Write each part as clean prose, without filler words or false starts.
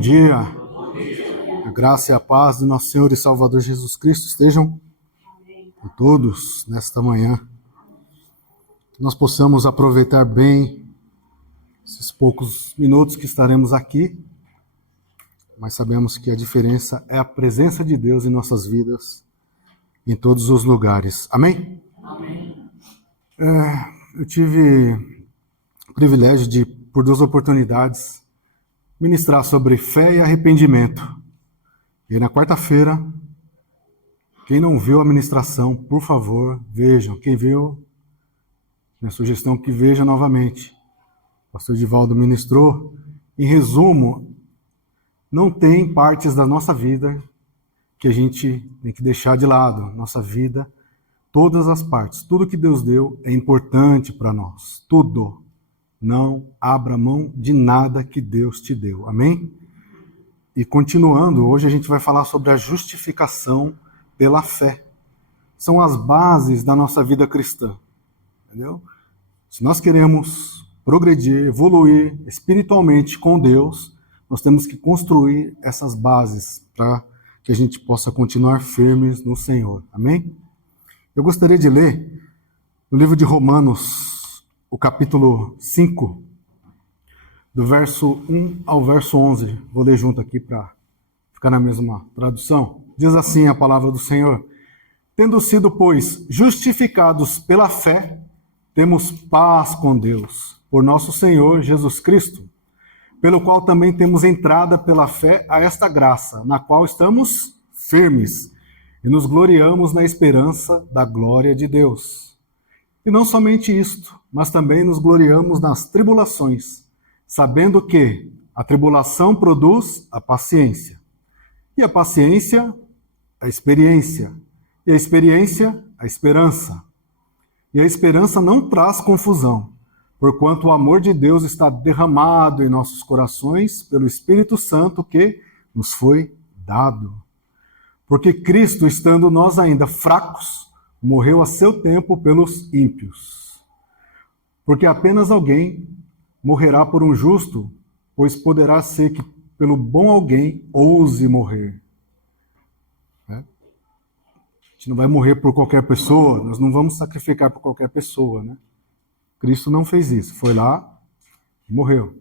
dia. A graça e a paz do nosso Senhor e Salvador Jesus Cristo estejam com todos nesta manhã. Que nós possamos aproveitar bem esses poucos minutos que estaremos aqui, mas sabemos que a diferença é a presença de Deus em nossas vidas, em todos os lugares. Amém? Amém. Eu tive o privilégio de, por 2 oportunidades, ministrar sobre fé e arrependimento. E aí, na quarta-feira, quem não viu a ministração, por favor, vejam. Quem viu, minha sugestão é que veja novamente. O pastor Edivaldo ministrou. Em resumo, não tem partes da nossa vida que a gente tem que deixar de lado. Nossa vida, todas as partes, tudo que Deus deu é importante para nós. Tudo. Não abra mão de nada que Deus te deu. Amém? E continuando, hoje a gente vai falar sobre a justificação pela fé. São as bases da nossa vida cristã. Entendeu? Se nós queremos progredir, evoluir espiritualmente com Deus, nós temos que construir essas bases para que a gente possa continuar firmes no Senhor. Amém? Eu gostaria de ler no livro de Romanos, o capítulo 5, do verso 1 ao verso 11. Vou ler junto aqui para ficar na mesma tradução. Diz assim a palavra do Senhor: tendo sido, pois, justificados pela fé, temos paz com Deus, por nosso Senhor Jesus Cristo, pelo qual também temos entrada pela fé a esta graça, na qual estamos firmes e nos gloriamos na esperança da glória de Deus. E não somente isto, mas também nos gloriamos nas tribulações, sabendo que a tribulação produz a paciência, e a paciência, a experiência, e a experiência, a esperança. E a esperança não traz confusão, porquanto o amor de Deus está derramado em nossos corações pelo Espírito Santo que nos foi dado. Porque Cristo, estando nós ainda fracos, morreu a seu tempo pelos ímpios. Porque apenas alguém morrerá por um justo, pois poderá ser que pelo bom alguém ouse morrer. A gente não vai morrer por qualquer pessoa, nós não vamos sacrificar por qualquer pessoa, né? Cristo não fez isso, foi lá e morreu.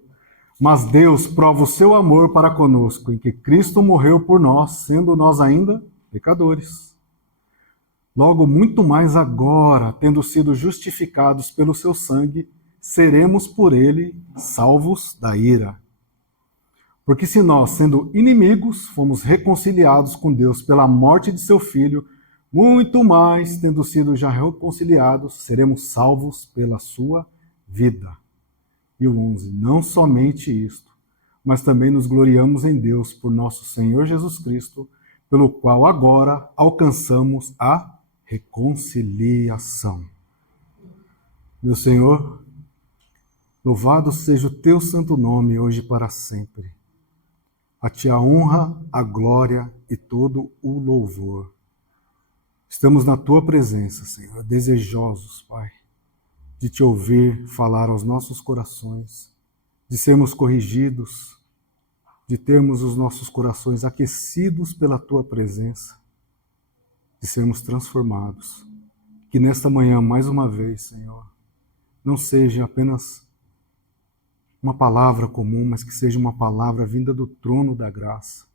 Mas Deus prova o seu amor para conosco, em que Cristo morreu por nós, sendo nós ainda pecadores. Logo, muito mais agora, tendo sido justificados pelo seu sangue, seremos por ele salvos da ira. Porque se nós, sendo inimigos, fomos reconciliados com Deus pela morte de seu Filho, muito mais, tendo sido já reconciliados, seremos salvos pela sua vida. E o 11, não somente isto, mas também nos gloriamos em Deus por nosso Senhor Jesus Cristo, pelo qual agora alcançamos a reconciliação. Meu Senhor, louvado seja o teu santo nome hoje e para sempre. A ti a honra, a glória e todo o louvor. Estamos na tua presença, Senhor, desejosos, Pai, de te ouvir falar aos nossos corações, de sermos corrigidos, de termos os nossos corações aquecidos pela tua presença, de sermos transformados. Que nesta manhã, mais uma vez, Senhor, não seja apenas uma palavra comum, mas que seja uma palavra vinda do trono da graça,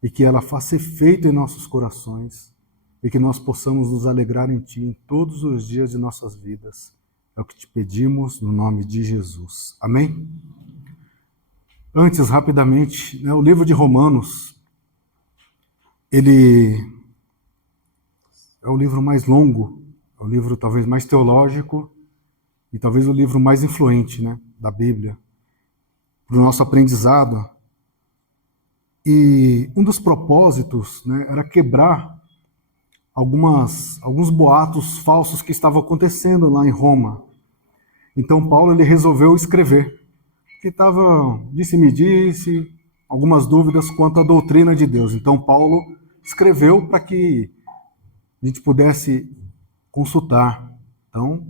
e que ela faça efeito em nossos corações, e que nós possamos nos alegrar em Ti em todos os dias de nossas vidas. É o que te pedimos no nome de Jesus. Amém? Antes, rapidamente, o livro de Romanos, ele é o livro mais longo, é o livro talvez mais teológico e talvez o livro mais influente, da Bíblia, para o nosso aprendizado. E um dos propósitos, era quebrar alguns boatos falsos que estavam acontecendo lá em Roma. Então Paulo ele resolveu escrever, que estava disse-me-disse, algumas dúvidas quanto à doutrina de Deus. Então Paulo escreveu para que a gente pudesse consultar. Então,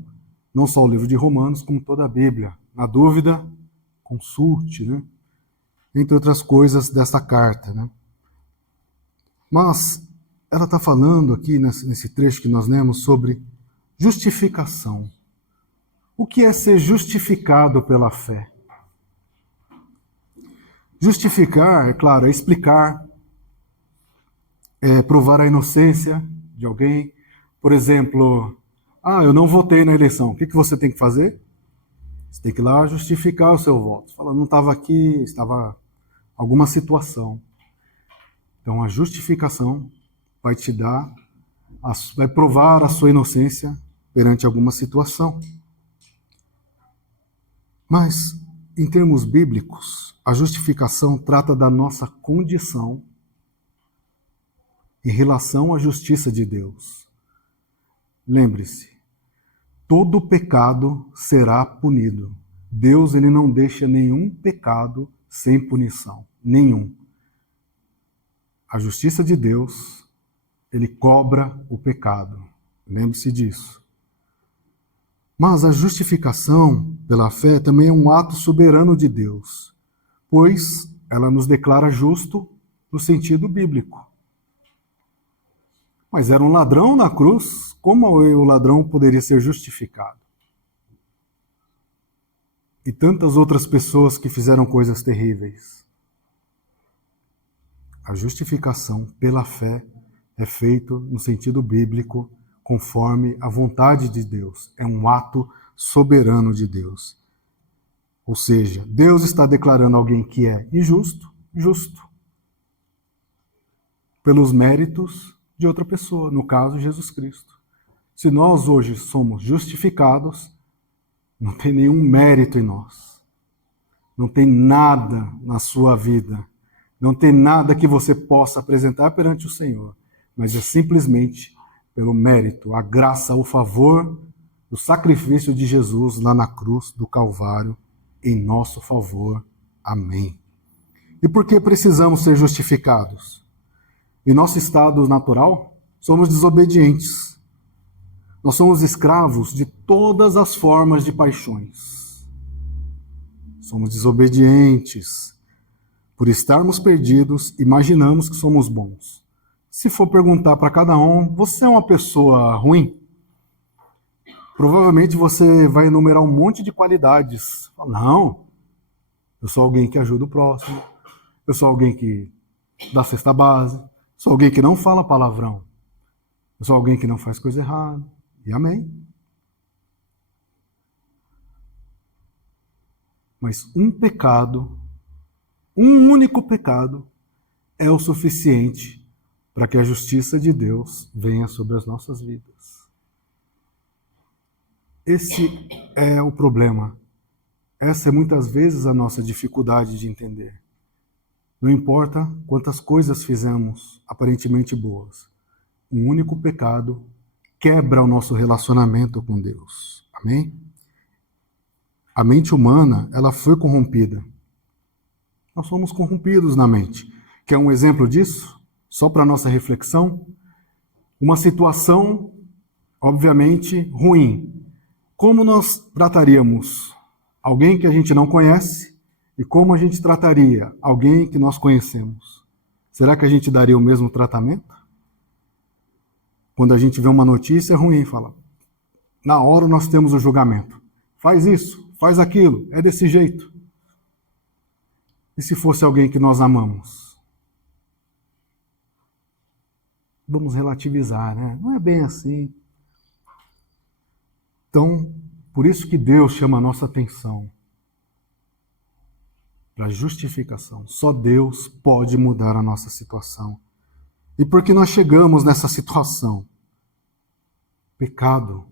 não só o livro de Romanos, como toda a Bíblia. Na dúvida, consulte, entre outras coisas desta carta, né? Mas ela está falando aqui, nesse trecho que nós lemos, sobre justificação. O que é ser justificado pela fé? Justificar, é claro, é explicar, é provar a inocência de alguém. Por exemplo, eu não votei na eleição. O que você tem que fazer? Você tem que ir lá justificar o seu voto. Você fala, não estava aqui, estava alguma situação. Então a justificação vai te dar, vai provar a sua inocência perante alguma situação. Mas, em termos bíblicos, a justificação trata da nossa condição em relação à justiça de Deus. Lembre-se, todo pecado será punido. Deus, ele não deixa nenhum pecado sem punição. Nenhum. A justiça de Deus, ele cobra o pecado. Lembre-se disso. Mas a justificação pela fé também é um ato soberano de Deus, pois ela nos declara justo no sentido bíblico. Mas era um ladrão na cruz, como o ladrão poderia ser justificado? E tantas outras pessoas que fizeram coisas terríveis. A justificação pela fé é feito no sentido bíblico, conforme a vontade de Deus. É um ato soberano de Deus. Ou seja, Deus está declarando alguém que é injusto, justo. Pelos méritos de outra pessoa, no caso, Jesus Cristo. Se nós hoje somos justificados, não tem nenhum mérito em nós. Não tem nada na sua vida. Não tem nada que você possa apresentar perante o Senhor. Mas é simplesmente pelo mérito, a graça, o favor do sacrifício de Jesus lá na cruz do Calvário, em nosso favor. Amém. E por que precisamos ser justificados? Em nosso estado natural, somos desobedientes. Nós somos escravos de todas as formas de paixões. Somos desobedientes. Por estarmos perdidos, imaginamos que somos bons. Se for perguntar para cada um, você é uma pessoa ruim? Provavelmente você vai enumerar um monte de qualidades. Não, eu sou alguém que ajuda o próximo, eu sou alguém que dá cesta base, sou alguém que não fala palavrão, eu sou alguém que não faz coisa errada. E amém. Mas um pecado, um único pecado, é o suficiente para que a justiça de Deus venha sobre as nossas vidas. Esse é o problema. Essa é muitas vezes a nossa dificuldade de entender. Não importa quantas coisas fizemos aparentemente boas, um único pecado quebra o nosso relacionamento com Deus. Amém? A mente humana, ela foi corrompida. Nós somos corrompidos na mente. Quer um exemplo disso? Só para nossa reflexão, uma situação, obviamente, ruim. Como nós trataríamos alguém que a gente não conhece e como a gente trataria alguém que nós conhecemos? Será que a gente daria o mesmo tratamento? Quando a gente vê uma notícia ruim, fala, na hora nós temos o julgamento. Faz isso, faz aquilo, é desse jeito. E se fosse alguém que nós amamos? Vamos relativizar, né? Não é bem assim. Então, por isso que Deus chama a nossa atenção para a justificação. Só Deus pode mudar a nossa situação. E por que nós chegamos nessa situação? Pecado.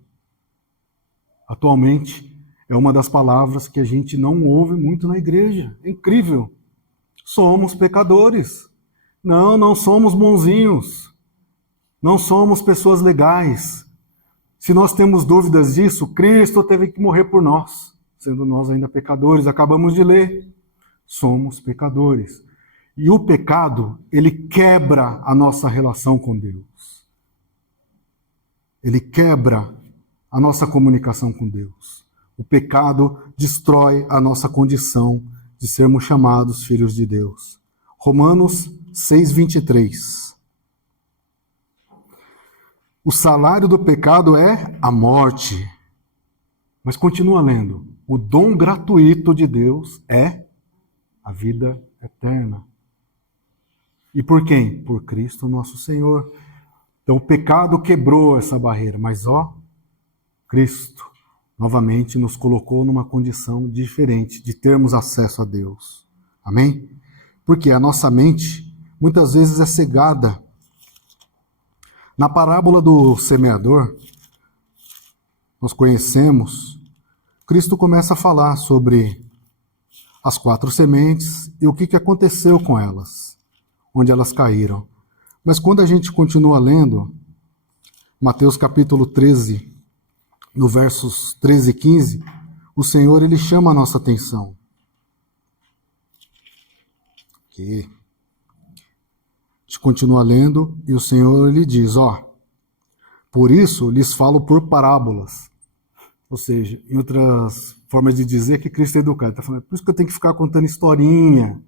Atualmente, é uma das palavras que a gente não ouve muito na igreja. É incrível. Somos pecadores. Não somos bonzinhos. Não somos pessoas legais. Se nós temos dúvidas disso, Cristo teve que morrer por nós, sendo nós ainda pecadores. Acabamos de ler. Somos pecadores. E o pecado, ele quebra a nossa relação com Deus. Ele quebra a nossa comunicação com Deus. O pecado destrói a nossa condição de sermos chamados filhos de Deus. Romanos 6:23. O salário do pecado é a morte. Mas continua lendo. O dom gratuito de Deus é a vida eterna. E por quem? Por Cristo nosso Senhor. Então o pecado quebrou essa barreira, mas Cristo novamente nos colocou numa condição diferente de termos acesso a Deus. Amém? Porque a nossa mente muitas vezes é cegada. Na parábola do semeador, nós conhecemos, Cristo começa a falar sobre as 4 sementes e o que aconteceu com elas, onde elas caíram. Mas quando a gente continua lendo, Mateus capítulo 13, no versos 13 e 15, o Senhor ele chama a nossa atenção. Aqui. A gente continua lendo e o Senhor ele diz, por isso lhes falo por parábolas. Ou seja, em outras formas de dizer que Cristo é educado. Está falando, por isso que eu tenho que ficar contando historinha,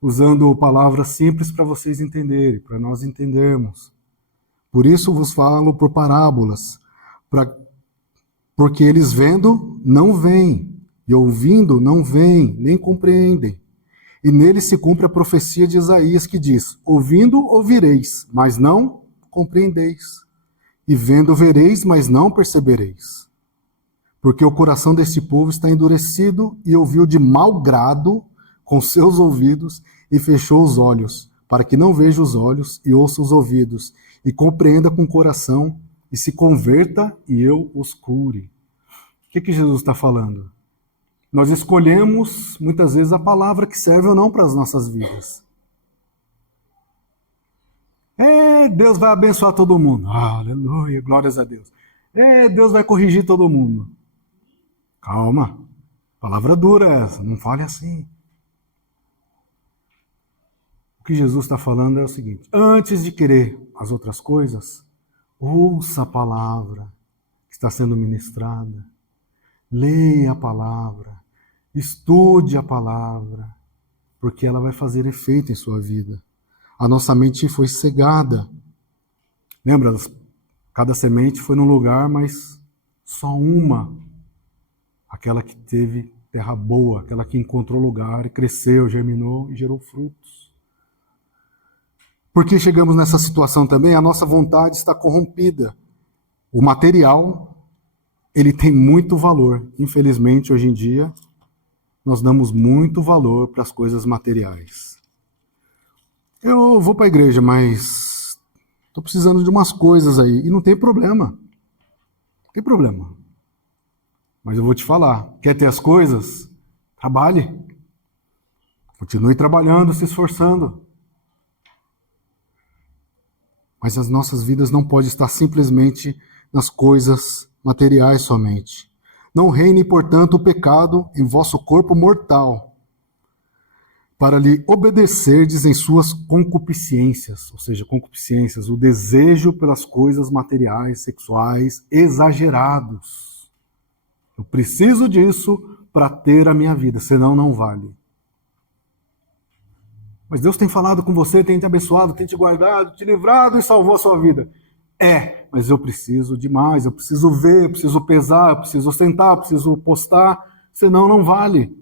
usando palavras simples para vocês entenderem, para nós entendermos. Por isso vos falo por parábolas, porque eles vendo não veem, e ouvindo não veem, nem compreendem. E nele se cumpre a profecia de Isaías que diz, ouvindo ouvireis, mas não compreendeis. E vendo vereis, mas não percebereis. Porque o coração deste povo está endurecido e ouviu de mau grado com seus ouvidos e fechou os olhos, para que não veja os olhos e ouça os ouvidos, e compreenda com o coração e se converta e eu os cure. O que Jesus está falando? Nós escolhemos muitas vezes a palavra que serve ou não para as nossas vidas. Deus vai abençoar todo mundo. Aleluia, glórias a Deus. Deus vai corrigir todo mundo. Calma, palavra dura essa, não fale assim. O que Jesus está falando é o seguinte, antes de querer as outras coisas, ouça a palavra que está sendo ministrada, leia a palavra, estude a palavra, porque ela vai fazer efeito em sua vida. A nossa mente foi cegada. Lembra? Cada semente foi num lugar, mas só uma. Aquela que teve terra boa, aquela que encontrou lugar, e cresceu, germinou e gerou frutos. Por que chegamos nessa situação também? A nossa vontade está corrompida. O material, ele tem muito valor. Infelizmente, hoje em dia, nós damos muito valor para as coisas materiais. Eu vou para a igreja, mas estou precisando de umas coisas aí. E não tem problema. Não tem problema. Mas eu vou te falar, quer ter as coisas? Trabalhe. Continue trabalhando, se esforçando. Mas as nossas vidas não podem estar simplesmente nas coisas materiais somente. Não reine, portanto, o pecado em vosso corpo mortal, para lhe obedecerdes em suas concupiscências, ou seja, concupiscências, o desejo pelas coisas materiais, sexuais, exagerados. Eu preciso disso para ter a minha vida, senão não vale. Mas Deus tem falado com você, tem te abençoado, tem te guardado, te livrado e salvou a sua vida. Mas eu preciso de mais, eu preciso ver, eu preciso pesar, eu preciso ostentar, eu preciso postar, senão não vale.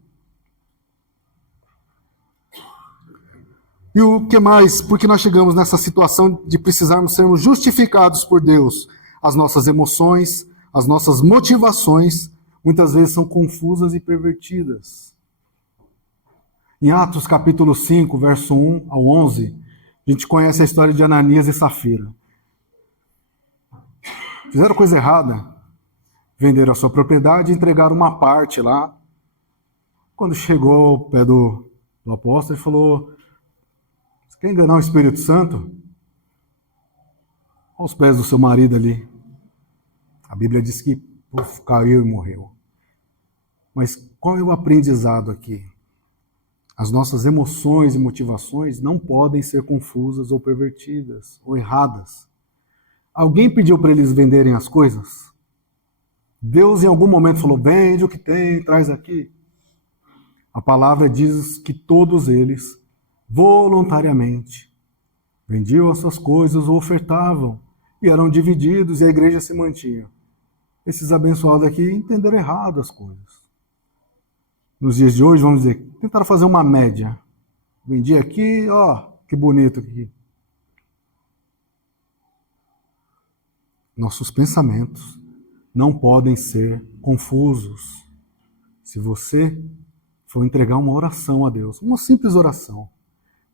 E o que mais? Porque nós chegamos nessa situação de precisarmos sermos justificados por Deus. As nossas emoções, as nossas motivações, muitas vezes são confusas e pervertidas. Em Atos capítulo 5, verso 1 ao 11, a gente conhece a história de Ananias e Safira. Fizeram coisa errada, venderam a sua propriedade e entregaram uma parte lá. Quando chegou ao pé do apóstolo, ele falou, você quer enganar o Espírito Santo? Olha os pés do seu marido ali. A Bíblia diz que caiu e morreu. Mas qual é o aprendizado aqui? As nossas emoções e motivações não podem ser confusas ou pervertidas ou erradas. Alguém pediu para eles venderem as coisas? Deus em algum momento falou, vende o que tem, traz aqui. A palavra diz que todos eles, voluntariamente, vendiam as suas coisas ou ofertavam, e eram divididos e a igreja se mantinha. Esses abençoados aqui entenderam errado as coisas. Nos dias de hoje, vamos dizer, tentaram fazer uma média. Vendi aqui, ó, que bonito aqui. Nossos pensamentos não podem ser confusos. Se você for entregar uma oração a Deus, uma simples oração,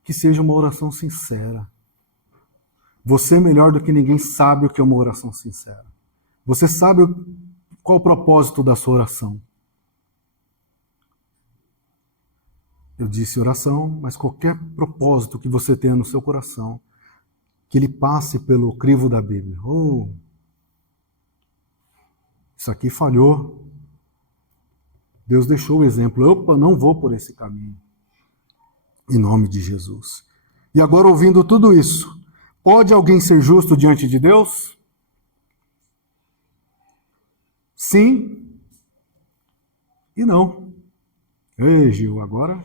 que seja uma oração sincera. Você, melhor do que ninguém, sabe o que é uma oração sincera. Você sabe qual o propósito da sua oração. Eu disse oração, mas qualquer propósito que você tenha no seu coração, que ele passe pelo crivo da Bíblia. Oh, isso aqui falhou. Deus deixou o exemplo. Opa, não vou por esse caminho. Em nome de Jesus. E agora, ouvindo tudo isso, pode alguém ser justo diante de Deus? Sim e não. Ei, Gil, agora...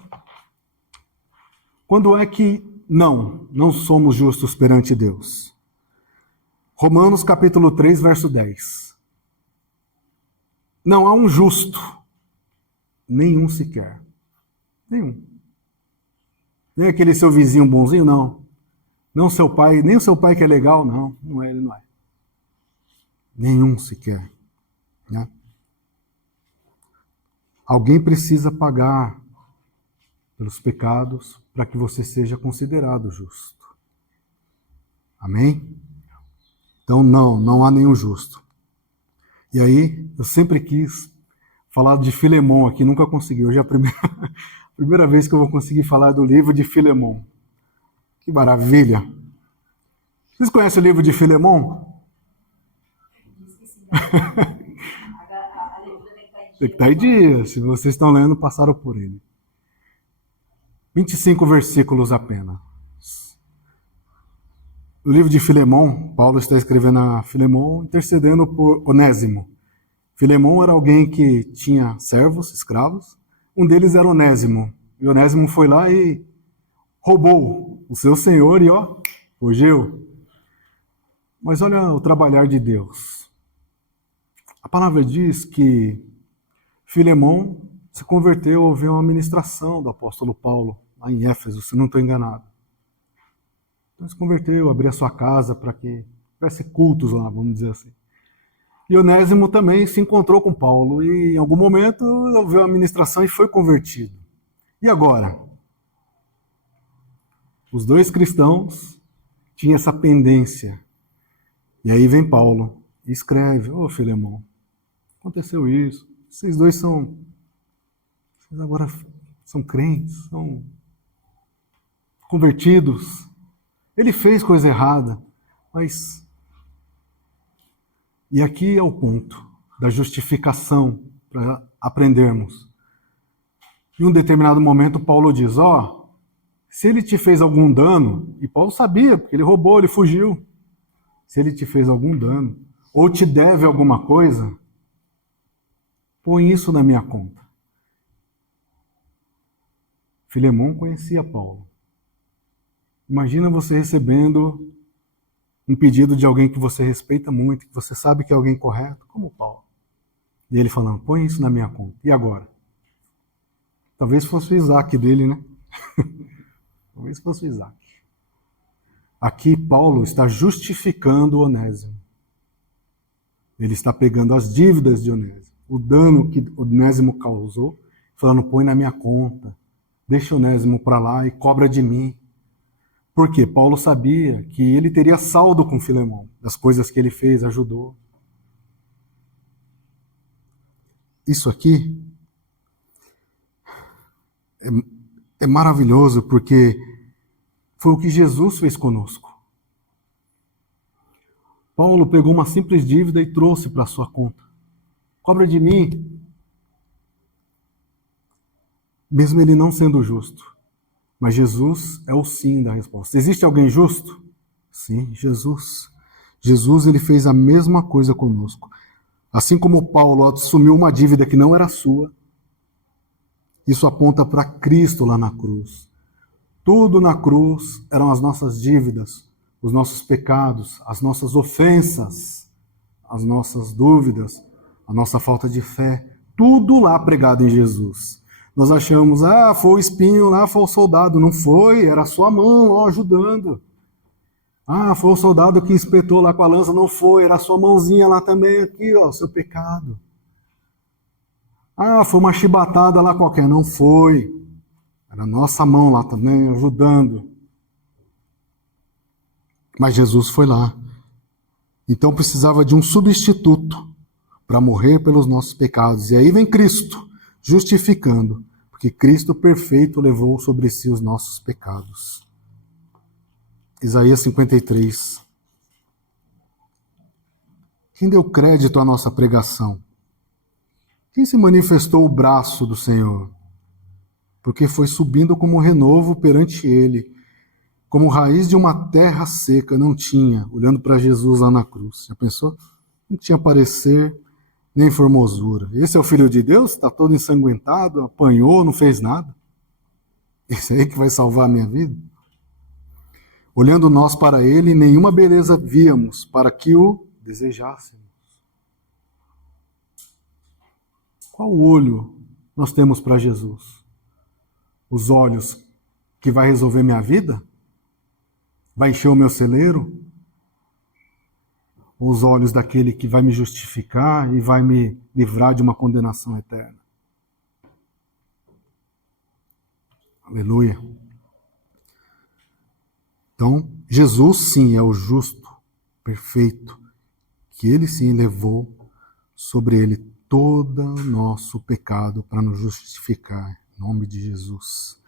Quando é que não somos justos perante Deus? Romanos capítulo 3, verso 10. Não há um justo, nenhum sequer. Nenhum. Nem aquele seu vizinho bonzinho, não. Não seu pai, nem o seu pai que é legal, não. Não é, ele não é. Nenhum sequer. Né? Alguém precisa pagar pelos pecados para que você seja considerado justo. Amém? Então não há nenhum justo. E aí, eu sempre quis falar de Filemão aqui, nunca consegui. Hoje é a primeira vez que eu vou conseguir falar do livro de Filemão. Que maravilha! Vocês conhecem o livro de Filemão? Tem que estar em dia. Se vocês estão lendo, passaram por ele. 25 versículos apenas. No livro de Filemão, Paulo está escrevendo a Filemão, intercedendo por Onésimo. Filemão era alguém que tinha servos, escravos. Um deles era Onésimo. E Onésimo foi lá e roubou o seu senhor e, fugiu. Mas olha o trabalhar de Deus. A palavra diz que Filemão se converteu ao ouvir uma ministração do apóstolo Paulo, lá em Éfeso, se não estou enganado. Então se converteu, abriu a sua casa para que tivesse cultos lá, vamos dizer assim. E Onésimo também se encontrou com Paulo e em algum momento ouviu a ministração e foi convertido. E agora? Os dois cristãos tinham essa pendência. E aí vem Paulo e escreve: Ô Filemão, aconteceu isso. Vocês dois vocês agora são crentes, são convertidos. Ele fez coisa errada, mas... E aqui é o ponto da justificação para aprendermos. Em um determinado momento, Paulo diz, se ele te fez algum dano, e Paulo sabia, porque ele roubou, ele fugiu. Se ele te fez algum dano, ou te deve alguma coisa, põe isso na minha conta. Filemão conhecia Paulo. Imagina você recebendo um pedido de alguém que você respeita muito, que você sabe que é alguém correto, como Paulo. E ele falando, põe isso na minha conta. E agora? Talvez fosse o Isaac dele, né? Talvez fosse o Isaac. Aqui Paulo está justificando Onésimo. Ele está pegando as dívidas de Onésimo, o dano que Onésimo causou, falando, põe na minha conta, deixa Onésimo para lá e cobra de mim. Porque Paulo sabia que ele teria saldo com Filemão, das coisas que ele fez, ajudou. Isso aqui é maravilhoso, porque foi o que Jesus fez conosco. Paulo pegou uma simples dívida e trouxe para a sua conta. Cobra de mim. Mesmo ele não sendo justo. Mas Jesus é o sim da resposta. Existe alguém justo? Sim, Jesus. Jesus, ele fez a mesma coisa conosco. Assim como Paulo assumiu uma dívida que não era sua, Isso aponta para Cristo lá na cruz. Tudo na cruz eram as nossas dívidas, os nossos pecados, as nossas ofensas, as nossas dúvidas, a nossa falta de fé. Tudo lá pregado em Jesus. Nós achamos, foi o espinho lá, foi o soldado. Não foi, era a sua mão ó, ajudando. Foi o soldado que espetou lá com a lança. Não foi, era a sua mãozinha lá também, aqui, ó, seu pecado. Foi uma chibatada lá qualquer. Não foi. Era a nossa mão lá também, ajudando. Mas Jesus foi lá. Então precisava de um substituto para morrer pelos nossos pecados. E aí vem Cristo, justificando, porque Cristo perfeito levou sobre si os nossos pecados. Isaías 53. Quem deu crédito à nossa pregação? Quem se manifestou o braço do Senhor? Porque foi subindo como renovo perante ele, como raiz de uma terra seca, não tinha, olhando para Jesus lá na cruz. Já pensou? Não tinha parecer nem formosura. Esse é o Filho de Deus? Está todo ensanguentado, apanhou, não fez nada. Esse aí que vai salvar a minha vida? Olhando nós para ele, nenhuma beleza víamos para que o desejássemos. Qual olho nós temos para Jesus? Os olhos que vai resolver minha vida? Vai encher o meu celeiro? Ou os olhos daquele que vai me justificar e vai me livrar de uma condenação eterna? Aleluia. Então, Jesus sim é o justo, perfeito, que ele sim levou sobre ele todo o nosso pecado para nos justificar, em nome de Jesus.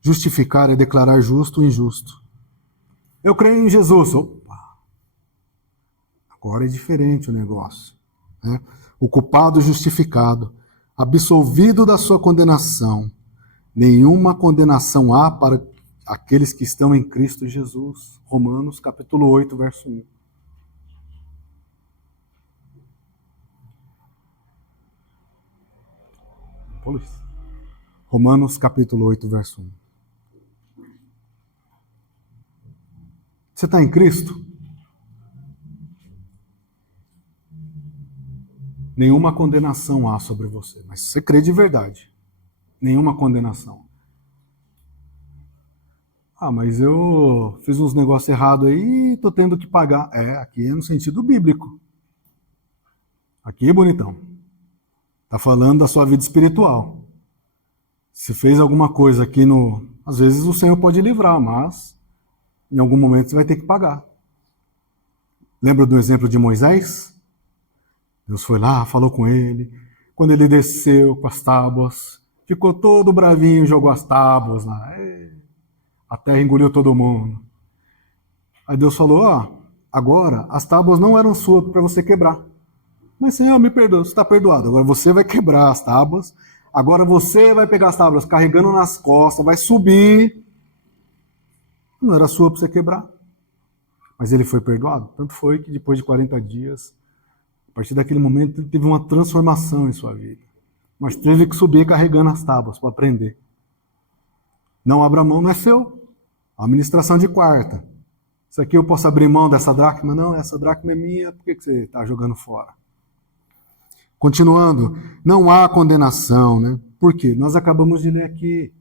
Justificar é declarar justo o injusto. Eu creio em Jesus. Opa! Agora é diferente o negócio. Né? O culpado justificado, absolvido da sua condenação. Nenhuma condenação há para aqueles que estão em Cristo Jesus. Romanos capítulo 8, verso 1. Romanos capítulo 8, verso 1. Você está em Cristo? Nenhuma condenação há sobre você. Mas se você crê de verdade, nenhuma condenação. Mas eu fiz uns negócios errados aí e estou tendo que pagar. Aqui é no sentido bíblico. Aqui, bonitão. Está falando da sua vida espiritual. Se fez alguma coisa aqui no... Às vezes o Senhor pode livrar, mas em algum momento você vai ter que pagar. Lembra do exemplo de Moisés? Deus foi lá, falou com ele. Quando ele desceu com as tábuas, ficou todo bravinho, jogou as tábuas lá. A terra engoliu todo mundo. Aí Deus falou, agora as tábuas não eram suas para você quebrar. Mas Senhor, me perdoa, você está perdoado. Agora você vai quebrar as tábuas. Agora você vai pegar as tábuas carregando nas costas, vai subir. Não era sua para você quebrar. Mas ele foi perdoado. Tanto foi que depois de 40 dias, a partir daquele momento, ele teve uma transformação em sua vida. Mas teve que subir carregando as tábuas para aprender. Não abra mão, não é seu. Administração de quarta. Isso aqui eu posso abrir mão dessa dracma? Não, essa dracma é minha, por que você está jogando fora? Continuando, não há condenação, né? Por quê? Nós acabamos de ler aqui.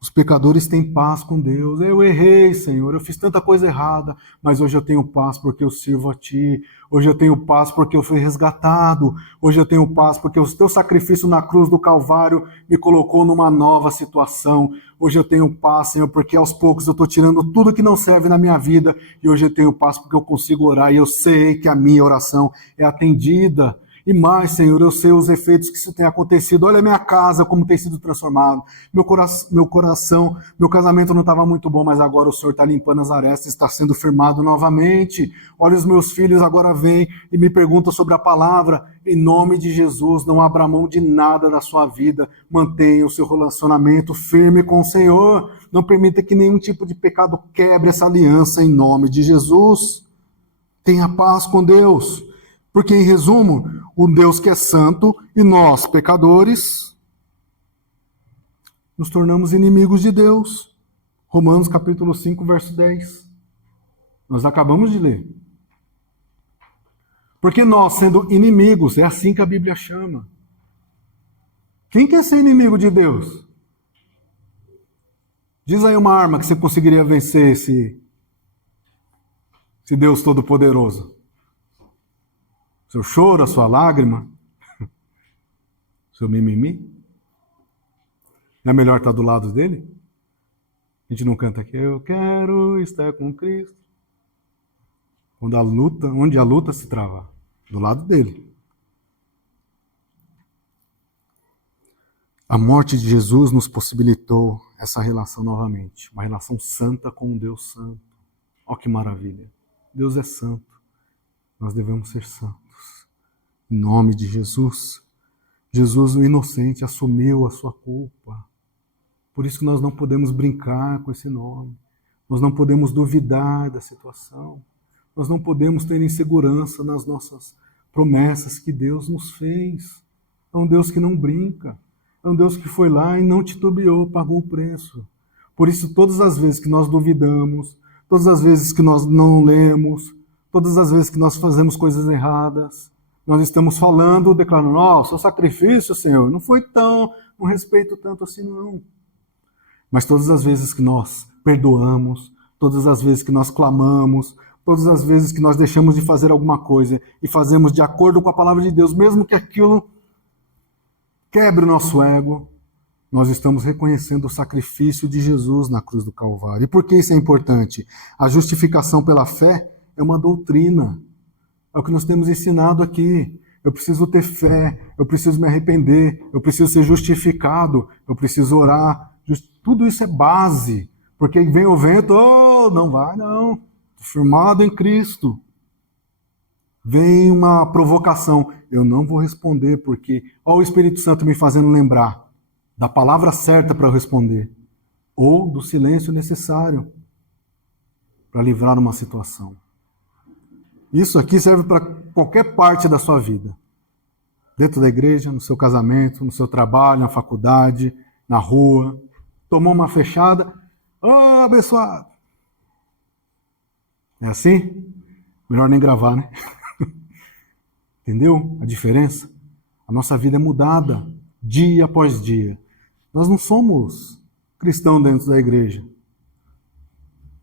Os pecadores têm paz com Deus. Eu errei, Senhor, eu fiz tanta coisa errada, mas hoje eu tenho paz porque eu sirvo a Ti. Hoje eu tenho paz porque eu fui resgatado. Hoje eu tenho paz porque o Teu sacrifício na cruz do Calvário me colocou numa nova situação. Hoje eu tenho paz, Senhor, porque aos poucos eu estou tirando tudo que não serve na minha vida. E hoje eu tenho paz porque eu consigo orar e eu sei que a minha oração é atendida. E mais, Senhor, eu sei os efeitos que isso tem acontecido. Olha a minha casa, como tem sido transformado. Meu coração, meu casamento não estava muito bom, mas agora o Senhor está limpando as arestas, está sendo firmado novamente. Olha, os meus filhos agora vêm e me perguntam sobre a palavra. Em nome de Jesus, não abra mão de nada da sua vida. Mantenha o seu relacionamento firme com o Senhor. Não permita que nenhum tipo de pecado quebre essa aliança em nome de Jesus. Tenha paz com Deus. Porque, em resumo, o Deus que é santo e nós, pecadores, nos tornamos inimigos de Deus. Romanos capítulo 5, verso 10. Nós acabamos de ler. Porque nós, sendo inimigos, é assim que a Bíblia chama. Quem quer ser inimigo de Deus? Diz aí uma arma que você conseguiria vencer esse Deus Todo-Poderoso. Seu choro, a sua lágrima, seu mimimi. Não é melhor estar do lado dele? A gente não canta aqui, eu quero estar com Cristo. Onde a luta se trava? Do lado dele. A morte de Jesus nos possibilitou essa relação novamente. Uma relação santa com um Deus santo. Olha que maravilha. Deus é santo. Nós devemos ser santos. Em nome de Jesus. Jesus, o inocente, assumiu a sua culpa. Por isso que nós não podemos brincar com esse nome. Nós não podemos duvidar da situação. Nós não podemos ter insegurança nas nossas promessas que Deus nos fez. É um Deus que não brinca. É um Deus que foi lá e não titubeou, pagou o preço. Por isso, todas as vezes que nós duvidamos, todas as vezes que nós não lemos, todas as vezes que nós fazemos coisas erradas, nós estamos falando, declarando, o seu sacrifício, Senhor, não foi tão, não respeito tanto assim, não. Mas todas as vezes que nós perdoamos, todas as vezes que nós clamamos, todas as vezes que nós deixamos de fazer alguma coisa e fazemos de acordo com a palavra de Deus, mesmo que aquilo quebre o nosso ego, nós estamos reconhecendo o sacrifício de Jesus na cruz do Calvário. E por que isso é importante? A justificação pela fé é uma doutrina. É o que nós temos ensinado aqui. Eu preciso ter fé, eu preciso me arrepender, eu preciso ser justificado, eu preciso orar. Tudo isso é base. Porque vem o vento, não vai, não. Estou firmado em Cristo. Vem uma provocação, eu não vou responder porque o Espírito Santo me fazendo lembrar da palavra certa para eu responder ou do silêncio necessário para livrar uma situação. Isso aqui serve para qualquer parte da sua vida. Dentro da igreja, no seu casamento, no seu trabalho, na faculdade, na rua. Tomou uma fechada, abençoado. É assim? Melhor nem gravar, né? Entendeu a diferença? A nossa vida é mudada dia após dia. Nós não somos cristãos dentro da igreja.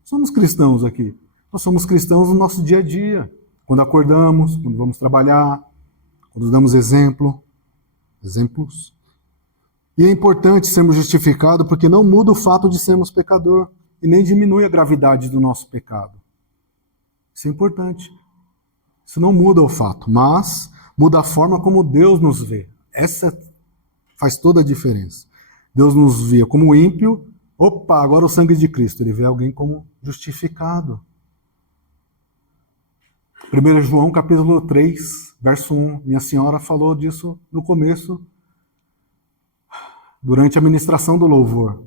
Somos cristãos aqui. Nós somos cristãos no nosso dia a dia. Quando acordamos, quando vamos trabalhar, quando damos exemplos. E é importante sermos justificados porque não muda o fato de sermos pecador e nem diminui a gravidade do nosso pecado. Isso é importante. Isso não muda o fato, mas muda a forma como Deus nos vê. Essa faz toda a diferença. Deus nos via como ímpio, agora o sangue de Cristo. Ele vê alguém como justificado. 1 João capítulo 3, verso 1. Minha senhora falou disso no começo, durante a ministração do louvor.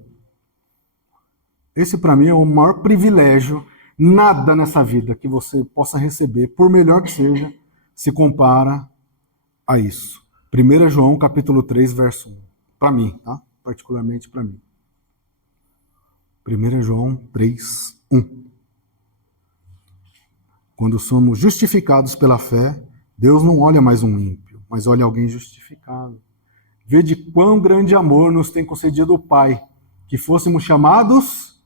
Esse para mim é o maior privilégio. Nada nessa vida que você possa receber, por melhor que seja, se compara a isso. 1 João capítulo 3, verso 1. Para mim, tá? Particularmente para mim. 1 João 3, 1. Quando somos justificados pela fé, Deus não olha mais um ímpio, mas olha alguém justificado. Vê de quão grande amor nos tem concedido o Pai, que fôssemos chamados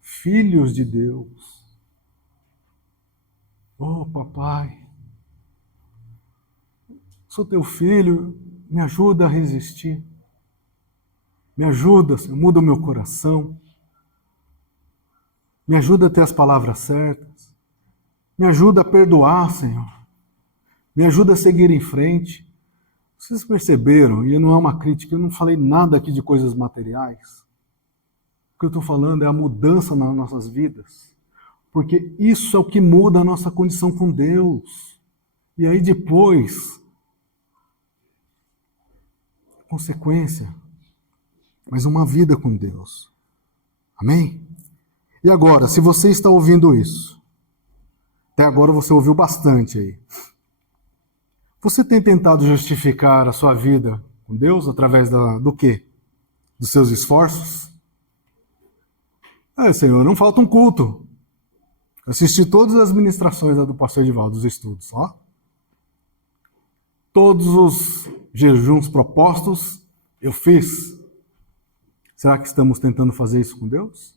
filhos de Deus. Papai, sou teu filho, me ajuda a resistir. Me ajuda, Senhor, muda o meu coração. Me ajuda a ter as palavras certas. Me ajuda a perdoar, Senhor. Me ajuda a seguir em frente. Vocês perceberam, e não é uma crítica, eu não falei nada aqui de coisas materiais. O que eu estou falando é a mudança nas nossas vidas. Porque isso é o que muda a nossa condição com Deus. E aí depois, consequência, mas uma vida com Deus. Amém? E agora, se você está ouvindo isso, até agora você ouviu bastante aí. Você tem tentado justificar a sua vida com Deus através do quê? dos seus esforços? Senhor, não falta um culto. Assisti todas as ministrações do pastor Edivaldo, dos estudos, ó. Todos os jejuns propostos eu fiz. Será que estamos tentando fazer isso com Deus?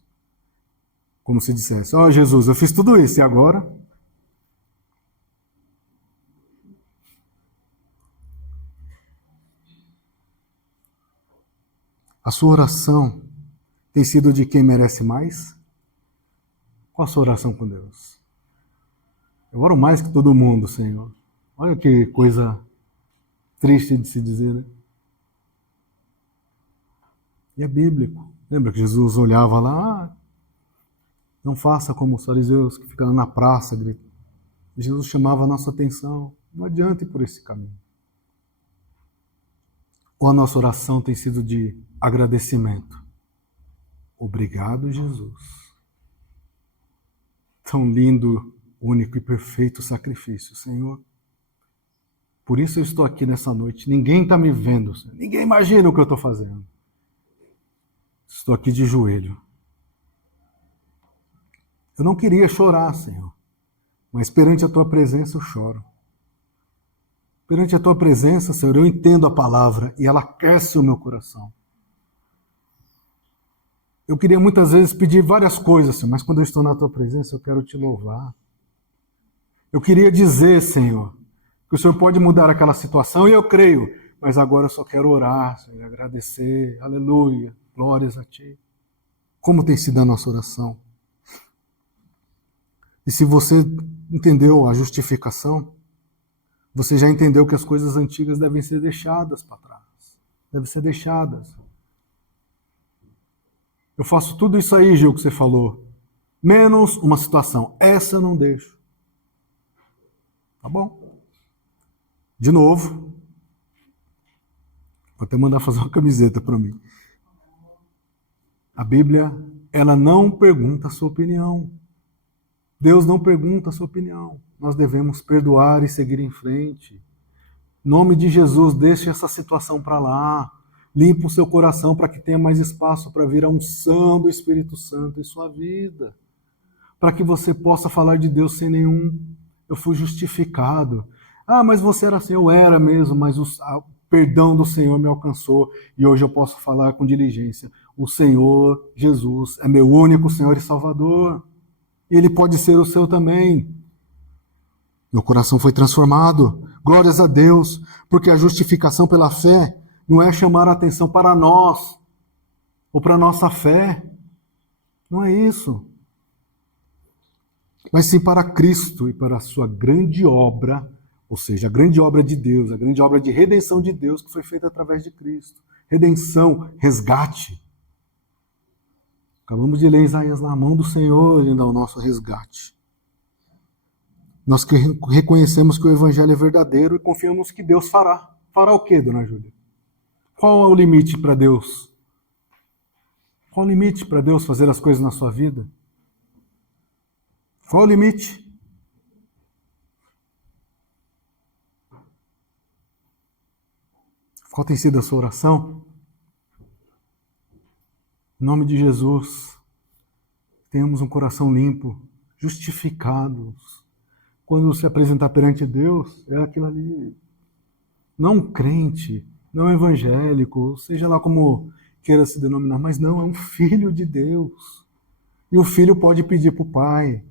Como se dissesse, ó Jesus, eu fiz tudo isso, e agora? A sua oração tem sido de quem merece mais? Qual a sua oração com Deus? Eu oro mais que todo mundo, Senhor. Olha que coisa triste de se dizer, né? E é bíblico. Lembra que Jesus olhava lá, não faça como os fariseus que ficam na praça gritando. Jesus chamava a nossa atenção. Não adianta ir por esse caminho. Ou a nossa oração tem sido de agradecimento. Obrigado, Jesus. Tão lindo, único e perfeito sacrifício, Senhor. Por isso eu estou aqui nessa noite. Ninguém está me vendo, Senhor. Ninguém imagina o que eu estou fazendo. Estou aqui de joelho. Eu não queria chorar, Senhor, mas perante a Tua presença eu choro. Perante a Tua presença, Senhor, eu entendo a palavra e ela aquece o meu coração. Eu queria muitas vezes pedir várias coisas, Senhor, mas quando eu estou na Tua presença eu quero Te louvar. Eu queria dizer, Senhor, que o Senhor pode mudar aquela situação e eu creio, mas agora eu só quero orar, Senhor, agradecer, aleluia, glórias a Ti. Como tem sido a nossa oração? E se você entendeu a justificação, você já entendeu que as coisas antigas devem ser deixadas para trás. Devem ser deixadas. Eu faço tudo isso aí, Gil, que você falou. Menos uma situação. Essa eu não deixo. Tá bom? De novo. Vou até mandar fazer uma camiseta para mim. A Bíblia, ela não pergunta a sua opinião. Deus não pergunta a sua opinião. Nós devemos perdoar e seguir em frente. Em nome de Jesus, deixe essa situação para lá. Limpa o seu coração para que tenha mais espaço para vir a unção do Espírito Santo em sua vida. Para que você possa falar de Deus sem nenhum... Eu fui justificado. Ah, mas você era assim. Eu era mesmo, mas o perdão do Senhor me alcançou e hoje eu posso falar com diligência. O Senhor Jesus é meu único Senhor e Salvador. E Ele pode ser o seu também. Meu coração foi transformado. Glórias a Deus, porque a justificação pela fé não é chamar a atenção para nós ou para a nossa fé. Não é isso. Mas sim para Cristo e para a sua grande obra, ou seja, a grande obra de Deus, a grande obra de redenção de Deus que foi feita através de Cristo. Redenção, resgate. Acabamos de ler Isaías, na mão do Senhor ainda é o nosso resgate. Nós reconhecemos que o Evangelho é verdadeiro e confiamos que Deus fará. Fará o quê, dona Júlia? Qual é o limite para Deus? Qual o limite para Deus fazer as coisas na sua vida? Qual o limite? Qual tem sido a sua oração? Em nome de Jesus, tenhamos um coração limpo, justificados. Quando se apresentar perante Deus, é aquilo ali. Não um crente, não evangélico, seja lá como queira se denominar, mas não, é um filho de Deus. E o filho pode pedir para o pai.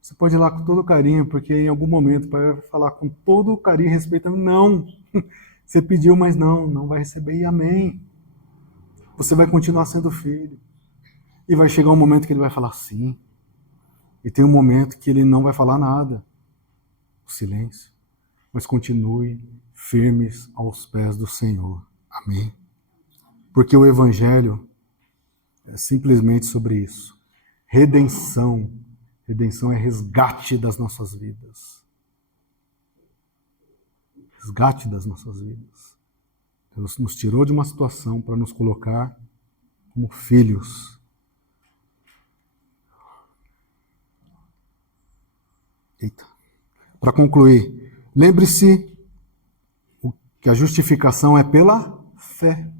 Você pode ir lá com todo carinho, porque em algum momento o pai vai falar com todo carinho, respeitando. Não, você pediu, mas não vai receber, e amém. Você vai continuar sendo filho. E vai chegar um momento que ele vai falar sim. E tem um momento que ele não vai falar nada. O silêncio. Mas continue firmes aos pés do Senhor. Amém. Porque o Evangelho é simplesmente sobre isso. Redenção. Redenção é resgate das nossas vidas. Resgate das nossas vidas. Deus nos tirou de uma situação para nos colocar como filhos. Eita. Para concluir, lembre-se que a justificação é pela fé.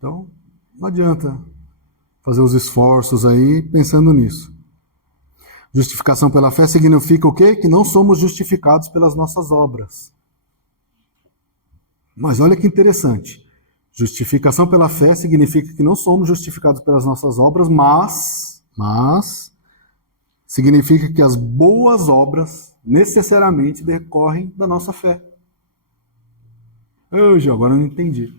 Então, não adianta fazer os esforços aí pensando nisso. Justificação pela fé significa o quê? Que não somos justificados pelas nossas obras. Mas olha que interessante. Justificação pela fé significa que não somos justificados pelas nossas obras, mas significa que as boas obras necessariamente decorrem da nossa fé. Hoje, agora eu não entendi.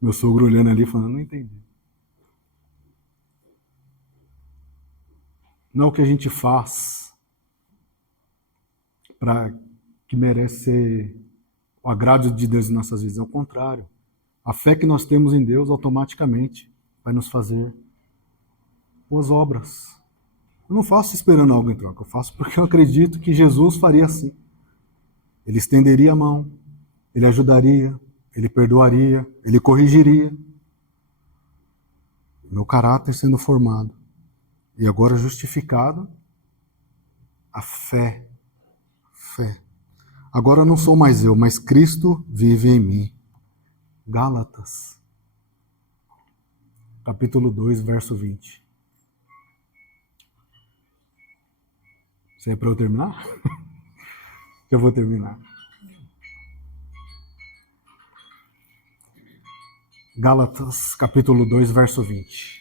Meu sogro olhando ali falando, não entendi. Não é o que a gente faz para que merece ser o agrado de Deus em nossas vidas. É o contrário. A fé que nós temos em Deus automaticamente vai nos fazer boas obras. Eu não faço esperando algo em troca. Eu faço porque eu acredito que Jesus faria assim. Ele estenderia a mão, ele ajudaria, ele perdoaria, ele corrigiria. Meu caráter sendo formado. E agora justificado, a fé. Fé. Agora não sou mais eu, mas Cristo vive em mim. Gálatas, capítulo 2, verso 20. Isso aí é para eu terminar? Eu vou terminar. Gálatas, capítulo 2, verso 20.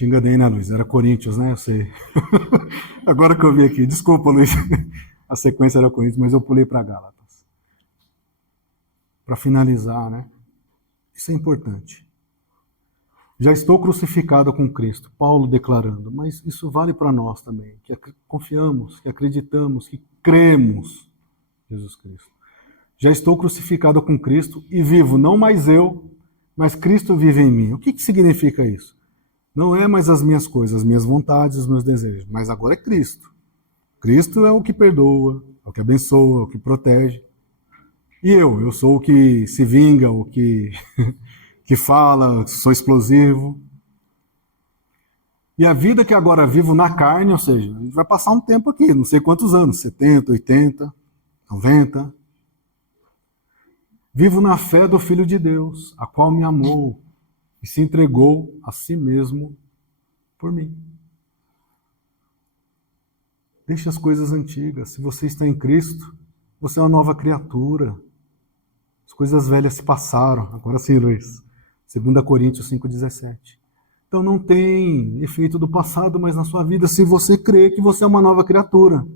Te enganei, né, Luiz? Era Coríntios, né? Eu sei. Agora que eu vi aqui. Desculpa, Luiz. A sequência era Coríntios, mas eu pulei para Gálatas. Para finalizar, né? Isso é importante. Já estou crucificado com Cristo, Paulo declarando, mas isso vale para nós também, que confiamos, que acreditamos, que cremos em Jesus Cristo. Já estou crucificado com Cristo e vivo, não mais eu, mas Cristo vive em mim. O que significa isso? Não é mais as minhas coisas, as minhas vontades, os meus desejos, mas agora é Cristo. Cristo é o que perdoa, é o que abençoa, é o que protege. E eu sou o que se vinga, o que, que fala, sou explosivo. E a vida que agora vivo na carne, ou seja, a gente vai passar um tempo aqui, não sei quantos anos, 70, 80, 90. Vivo na fé do Filho de Deus, a qual me amou e se entregou a si mesmo por mim. Deixe as coisas antigas. Se você está em Cristo, você é uma nova criatura. As coisas velhas se passaram. Agora sim, Luiz. 2 Coríntios 5,17. Então não tem efeito do passado mais na sua vida se você crê que você é uma nova criatura.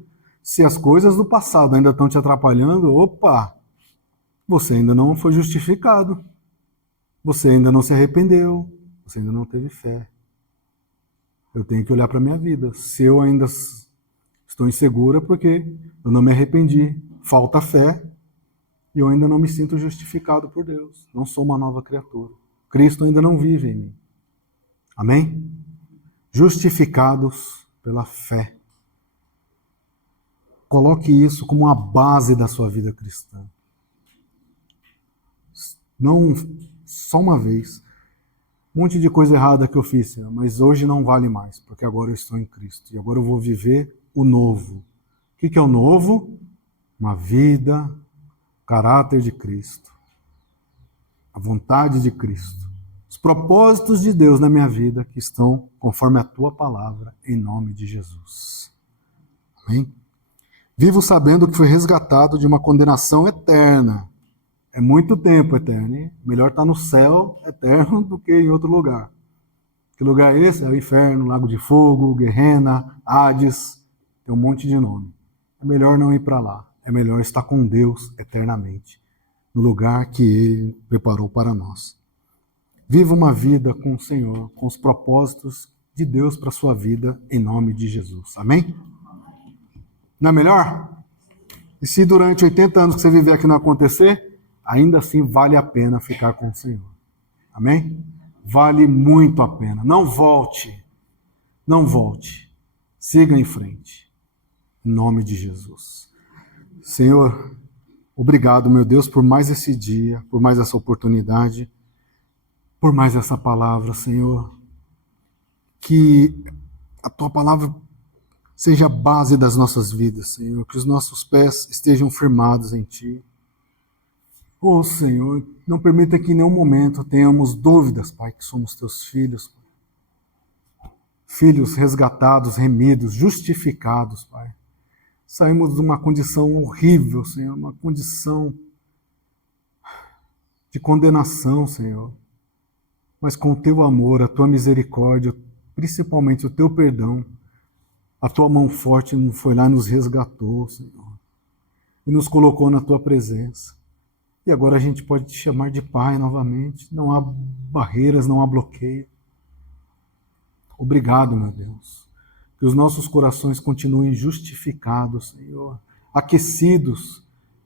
Se as coisas do passado ainda estão te atrapalhando, opa, você ainda não foi justificado. Você ainda não se arrependeu. Você ainda não teve fé. Eu tenho que olhar para a minha vida. Se eu ainda estou insegura, porque eu não me arrependi. Falta fé. E eu ainda não me sinto justificado por Deus. Não sou uma nova criatura. Cristo ainda não vive em mim. Amém? Justificados pela fé. Coloque isso como a base da sua vida cristã. Não só uma vez. Um monte de coisa errada que eu fiz, mas hoje não vale mais, porque agora eu estou em Cristo. E agora eu vou viver o novo. O que é o novo? Uma vida, caráter de Cristo. A vontade de Cristo. Os propósitos de Deus na minha vida que estão conforme a tua palavra, em nome de Jesus. Amém? Vivo sabendo que fui resgatado de uma condenação eterna. É muito tempo eterno, hein? Melhor estar no céu eterno do que em outro lugar. Que lugar é esse? É o inferno, Lago de Fogo, Guerrena, Hades, tem um monte de nome. É melhor não ir para lá. É melhor estar com Deus eternamente, no lugar que Ele preparou para nós. Viva uma vida com o Senhor, com os propósitos de Deus para a sua vida, em nome de Jesus. Amém? Não é melhor? E se durante 80 anos que você viver aqui não acontecer, ainda assim vale a pena ficar com o Senhor. Amém? Vale muito a pena. Não volte. Não volte. Siga em frente. Em nome de Jesus. Senhor, Obrigado, meu Deus, por mais esse dia, por mais essa oportunidade, por mais essa palavra, Senhor. Que a Tua palavra seja a base das nossas vidas, Senhor. Que os nossos pés estejam firmados em Ti. Oh, Senhor, não permita que em nenhum momento tenhamos dúvidas, Pai, que somos Teus filhos. Filhos resgatados, remidos, justificados, Pai. Saímos de uma condição horrível, Senhor, uma condição de condenação, Senhor. Mas com o Teu amor, a Tua misericórdia, principalmente o Teu perdão, a Tua mão forte foi lá e nos resgatou, Senhor. E nos colocou na Tua presença. E agora a gente pode te chamar de Pai novamente. Não há barreiras, não há bloqueio. Obrigado, meu Deus. Que os nossos corações continuem justificados, Senhor. Aquecidos.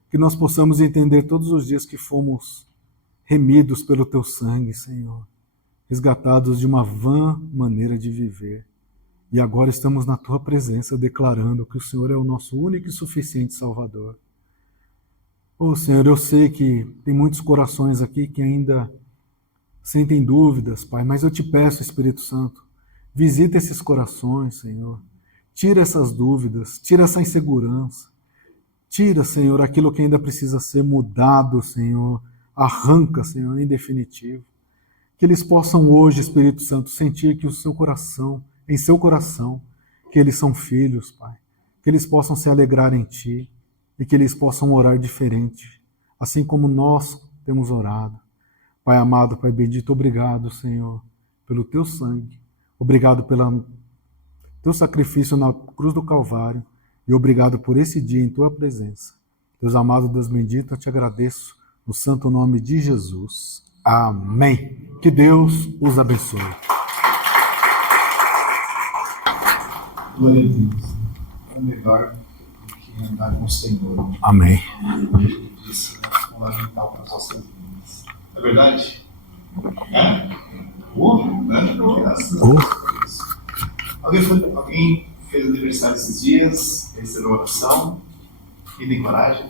Que nós possamos entender todos os dias que fomos remidos pelo Teu sangue, Senhor. Resgatados de uma vã maneira de viver. E agora estamos na Tua presença declarando que o Senhor é o nosso único e suficiente Salvador. Oh, Senhor, eu sei que tem muitos corações aqui que ainda sentem dúvidas, Pai, mas eu te peço, Espírito Santo, visita esses corações, Senhor. Tira essas dúvidas, tira essa insegurança. Tira, Senhor, aquilo que ainda precisa ser mudado, Senhor. Arranca, Senhor, em definitivo. Que eles possam hoje, Espírito Santo, sentir que o seu coração, em seu coração, que eles são filhos, Pai. Que eles possam se alegrar em Ti. E que eles possam orar diferente, assim como nós temos orado. Pai amado, Pai bendito, obrigado, Senhor, pelo Teu sangue. Obrigado pelo Teu sacrifício na cruz do Calvário. E obrigado por esse dia em Tua presença. Deus amado, Deus bendito, eu te agradeço no santo nome de Jesus. Amém. Que Deus os abençoe. Glória a Deus. É melhor andar com o Senhor. Amém. Isso é fundamental para as nossas vidas. É verdade? É? Né? Graças a Deus. Alguém fez aniversário esses dias? Recebeu oração? E tem coragem?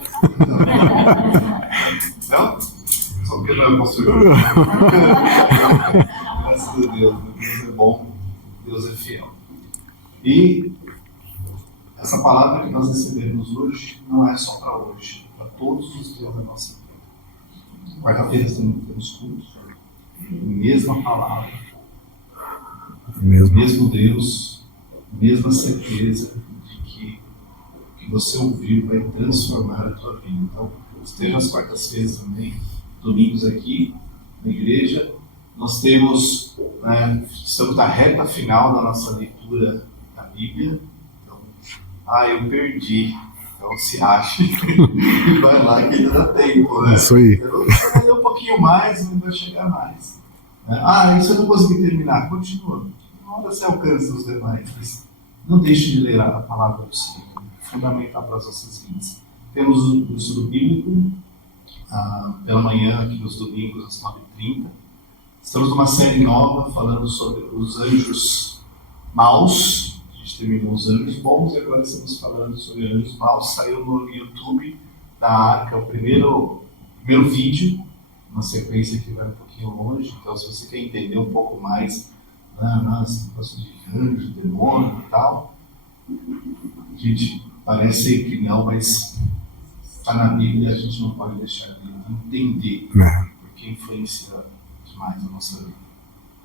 Não? Só porque não é pastor. Graças a Deus. Deus é bom. Deus é fiel. E essa palavra que nós recebemos hoje não é só para hoje, é para todos os dias da nossa vida. Quarta-feira temos cultos, mesma palavra, mesmo Deus, mesma certeza de que o que você ouviu vai transformar a tua vida. Então, esteja às quartas-feiras também, domingos aqui na igreja. Nós temos, estamos na reta final da nossa leitura da Bíblia. Eu perdi. Então se ache e vai lá que ainda dá tempo, né? Isso aí. Eu vou fazer um pouquinho mais, mas vai chegar mais. Isso eu não consegui terminar. Continua. Uma hora você alcança os demais. Mas não deixe de ler a palavra do Senhor. É fundamental para as nossas vidas. Temos o estudo bíblico pela manhã, aqui nos domingos, às 9h30. Estamos numa série nova falando sobre os anjos maus. A gente terminou os anjos bons e agora estamos falando sobre anjos maus. Saiu no YouTube da Arca o primeiro vídeo, uma sequência que vai um pouquinho longe. Então, se você quer entender um pouco mais esse negócio de anjo, demônio e tal, gente, parece que não, mas está na Bíblia, a gente não pode deixar de entender, porque influencia demais a nossa vida.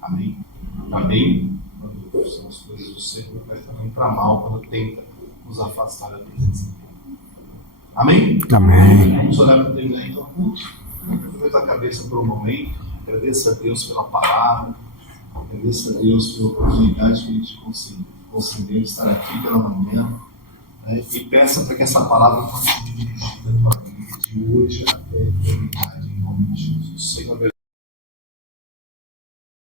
Amém? Está bem? Quando são as coisas do Senhor, mas também para mal quando tenta nos afastar da presença dele. Amém? Amém. Vamos orar para terminar então. Levanta a cabeça por um momento. Agradeça a Deus pela palavra. Agradeça a Deus pela oportunidade que Ele te concedeu de estar aqui pela manhã. E peça para que essa palavra continue dirigida a tua vida de hoje até a eternidade, em nome de Jesus. Senhor,